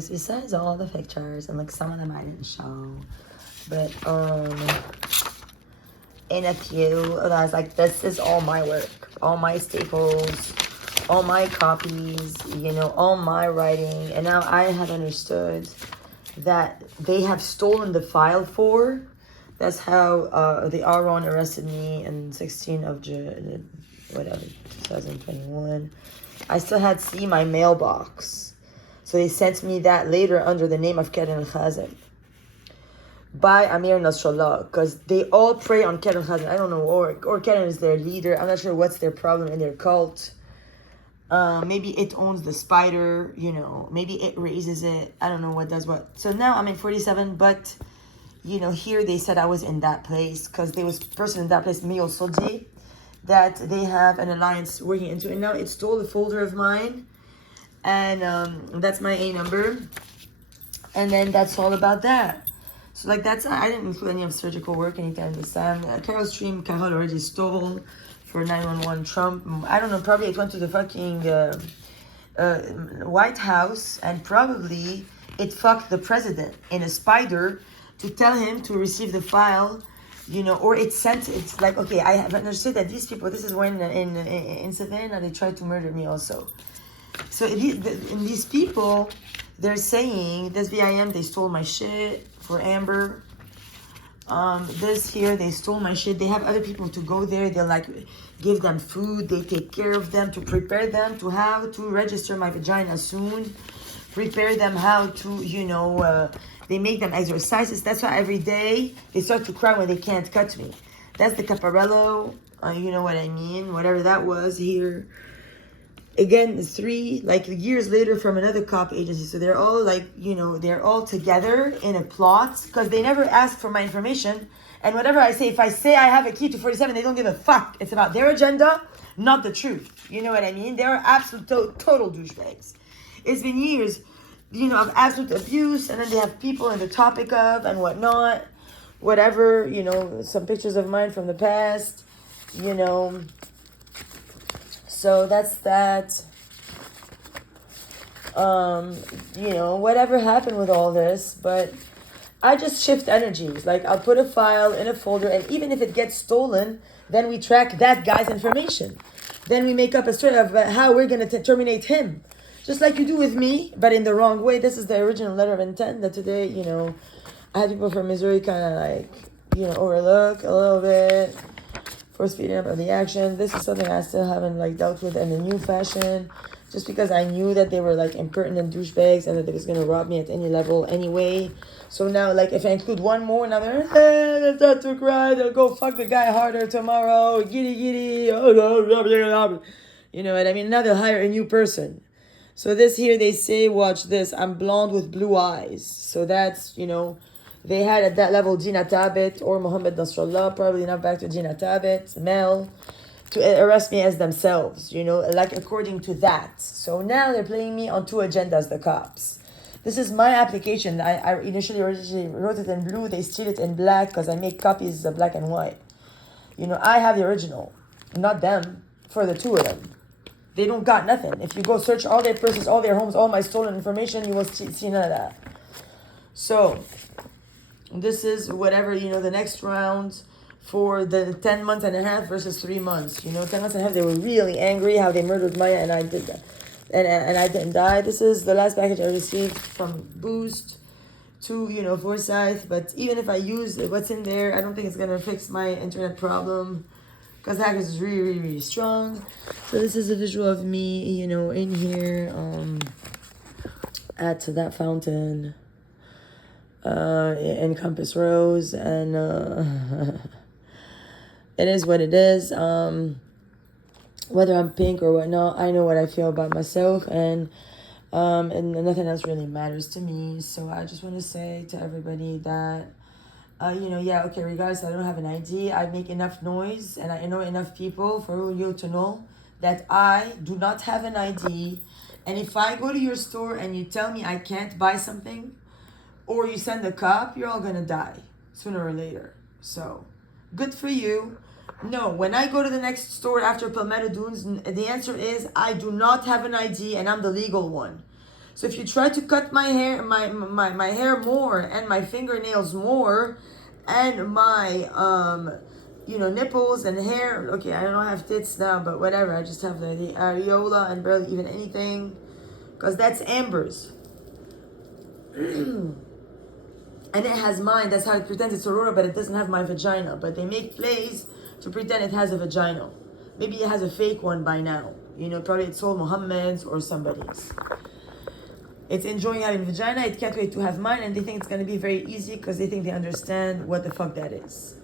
things besides all the pictures, and like some of them I didn't show, but in a few, I was like, this is all my work, all my staples, all my copies, you know, all my writing. And now I have understood that they have stolen the file for. That's how the Aron arrested me in 16 of whatever, 2021. I still had see my mailbox. So they sent me that later under the name of Keren al-Khazin by Amir Nasrallah, because they all prey on Keren al-Khazin. I don't know, or Keren is their leader. I'm not sure what's their problem in their cult. Maybe it owns the spider, you know, maybe it raises it. I don't know what does what. So now I'm in 47, but, you know, here they said I was in that place because there was a person in that place, Mio Sodi, that they have an alliance working into. And now it stole a folder of mine. And that's my A number. And then that's all about that. So, like, that's, I didn't include any of surgical work anytime this time. Carol Stream, Carol already stole for 911 Trump. I don't know, probably it went to the fucking White House, and probably it fucked the president in a spider to tell him to receive the file, you know, or it sent, it's like, okay, I have understood that these people, this is when in Savannah, they tried to murder me also. So in these people, they're saying, this VIM, they stole my shit for Amber. This here, they stole my shit. They have other people to go there. They'll like give them food. They take care of them to prepare them to how to register my vagina soon. Prepare them how to, you know, they make them exercises. That's why every day they start to cry when they can't cut me. That's the Caparello. You know what I mean? Whatever that was here. Again, 3 like years later from another cop agency. So they're all like, you know, they're all together in a plot because they never ask for my information. And whatever I say, if I say I have a key to 47, they don't give a fuck. It's about their agenda, not the truth. You know what I mean? They're absolute total douchebags. It's been years, you know, of absolute abuse, and then they have people in the topic of and whatnot, whatever, you know, some pictures of mine from the past, you know. So that's that. You know, whatever happened with all this, but I just shift energies. Like, I'll put a file in a folder, and even if it gets stolen, then we track that guy's information. Then we make up a story of how we're going to terminate him. Just like you do with me, but in the wrong way. This is the original letter of intent that today, you know, I had people from Missouri kind of like, you know, overlook a little bit for speeding up of the action. This is something I still haven't like dealt with in the new fashion, just because I knew that they were like impertinent douchebags and that they was going to rob me at any level anyway. So now, like, if I include one more, now they're, they'll start to cry, they'll go fuck the guy harder tomorrow, giddy giddy, oh, you know what I mean? Now they'll hire a new person. So this here, they say, watch this, I'm blonde with blue eyes. So that's, you know, they had at that level Gina Tabit or Mohammed Nasrallah, probably not back to Gina Tabit, Mel, to arrest me as themselves, you know, like according to that. So now they're playing me on 2 agendas, the cops. This is my application. I originally wrote it in blue. They steal it in black because I make copies of black and white. You know, I have the original, not them, for the 2 of them. They don't got nothing. If you go search all their purses, all their homes, all my stolen information, you will see none of that. So this is whatever, you know, the next round for the 10 months and a half versus 3 months. You know, 10 months and a half, they were really angry how they murdered Maya and I did that. And I didn't die. This is the last package I received from Boost to, you know, Forsyth. But even if I use what's in there, I don't think it's going to fix my internet problem, because the hackers is really, really, really strong. So this is a visual of me, you know, in here at that fountain in Compass Rose. And it is what it is. Whether I'm pink or whatnot, I know what I feel about myself, and nothing else really matters to me. So I just want to say to everybody that, you know, yeah, okay, regardless, I don't have an ID. I make enough noise, and I know enough people for you to know that I do not have an ID. And if I go to your store and you tell me I can't buy something, or you send a cop, you're all gonna die sooner or later. So good for you. No, when I go to the next store after Palemtto Dunes, the answer is I do not have an ID and I'm the legal one. So if you try to cut my hair, my hair more, and my fingernails more, and my nipples and hair. Okay, I don't have tits now, but whatever. I just have the areola and barely even anything, because that's ambers. And it has mine. That's how it pretends it's aurora, but it doesn't have my vagina. But they make plays to pretend it has a vagina. Maybe it has a fake one by now. Probably it's all Muhammad's or somebody's. It's enjoying having vagina. It can't wait to have mine, and they think it's going to be very easy because they think they understand what the fuck that is.